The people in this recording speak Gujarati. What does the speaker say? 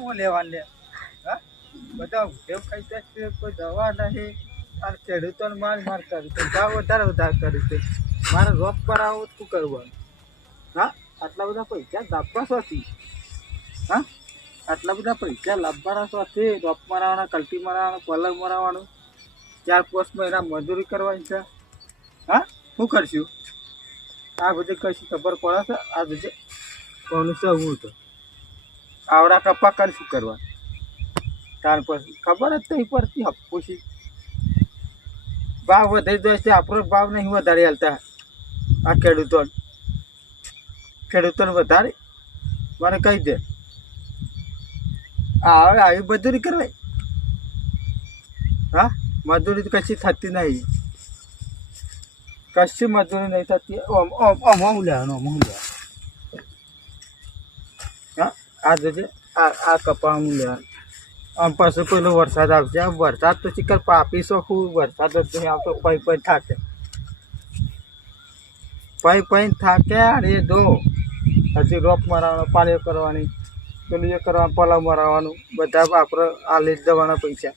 હું લેવા લે હા બધા ઉદ્યોગ ખાઈ જાય છે કોઈ દવા નહીં અને ખેડૂતોને માર કર્યું છે ભાવ વધારે કર્યું છે મારે રોપ કરાવો શું કરવાનું હા આટલા બધા પૈસા દાબવા શોથી હા આટલા બધા પૈસા લાવવાના શોથી રોપ મરાવવાના કલ્ટી મરાવવાના કલર મરાવવાનું 4-5 મહિના મજૂરી કરવાની છે હા શું કરશું આ બધી કશી ખબર પડે છે આ બધી કોનું છે હું તો આવડા કપા કરી શું કરવા ત્યાર પછી ખબર જ નહીં પડતી હપ્પુસી ભાવ વધી જાય છે આપણો ભાવ નહીં વધારી હાલતા આ ખેડૂતોને વધારે મને કહી દે હવે આવી મજૂરી કરવાય હા મજૂરી કશી થતી નહીં કશી મજૂરી નહીં થતી હું લેવાનું હા આ જોજે આ કપા હું લેવાનું આમ પાછું પેલો વરસાદ આવશે આ વરસાદ તો ચીકર પાપી શોખું વરસાદ જ નહીં આવતો પઈ થાકે પઈ થાકે અરે જો હજી રોપ મરાવવાનો પાળીઓ કરવાની પેલું એ કરવાનું પલાવ મરાવવાનું બધા આપણે આ લઈ જવાના પૈસા